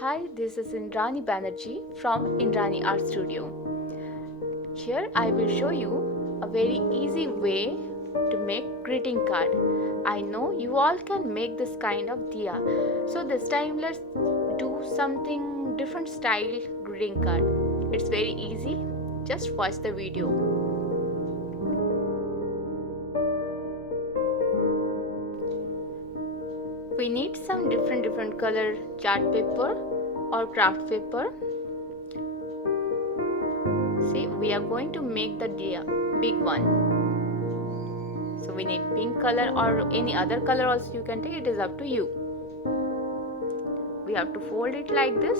Hi, this is Indrani Banerjee from Indrani Art Studio. Here I will show you a very easy way to make greeting card. I know you all can make this kind of diya. So this time let's do something different style greeting card. It's very easy. Just watch the video. We need some different color chart paper or craft paper. See, we are going to make the diya, big one. So we need pink color or any other color also you can take, it is up to you. We have to fold it like this.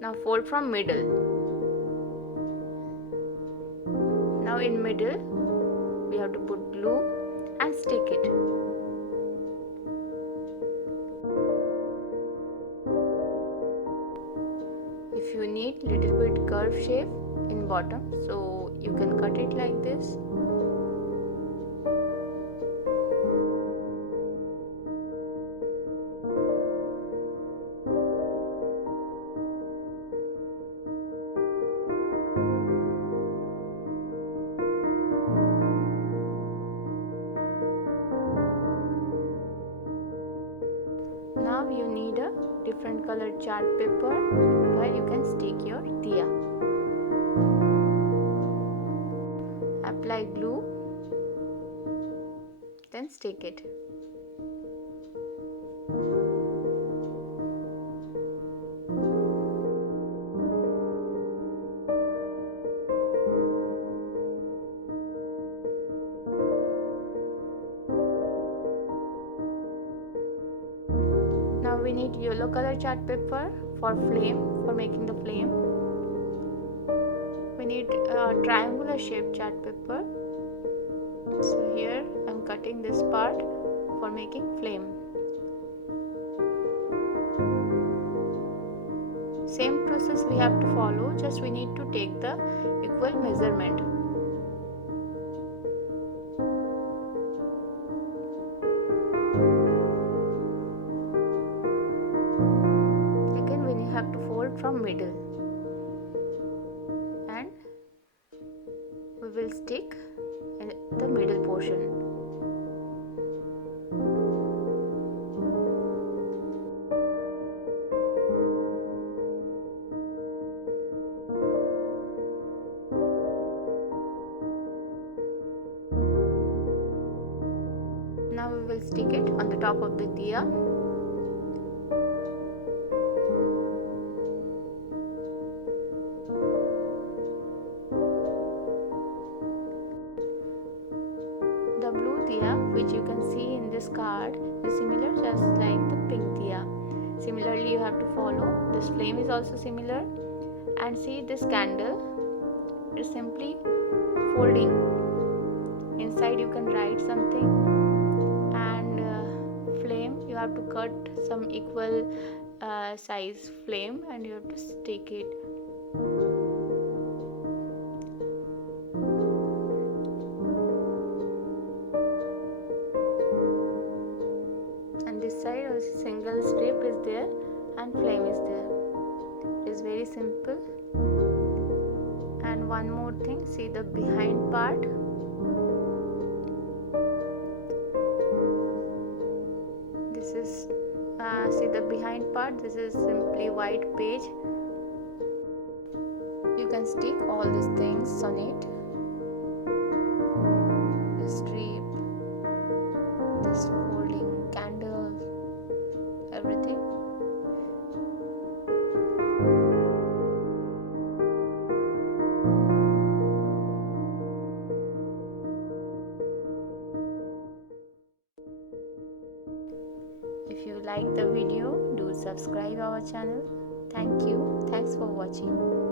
Now fold from middle. Now in middle we have to put glue and stick it. If you need little bit curve shape in bottom, so you can cut it like this. Now you need a different colored chart paper where you can stick your diya. Apply glue, then stick it. Now we need yellow color chart paper for flame, for making the flame. We need a triangular shaped chart paper. So here I am cutting this part for making flame. Same process we have to follow, just we need to take the equal measurement. Again we have to fold from middle and we will stick in the middle portion. Now we will stick it on the top of the diya. The blue diya which you can see in this card is similar just like the pink diya. Similarly you have to follow. This flame is also similar, and see this candle is simply folding. Inside you can write something, and flame you have to cut some equal size flame and you have to stick it. And this side a single strip is there and flame is there. It is very simple. And one more thing, see the behind part. This is see the behind part, this is simply white page. You can stick all these things on it. This strip, this folding candle, everything. If you like the video, do subscribe our channel. Thank you. Thanks for watching.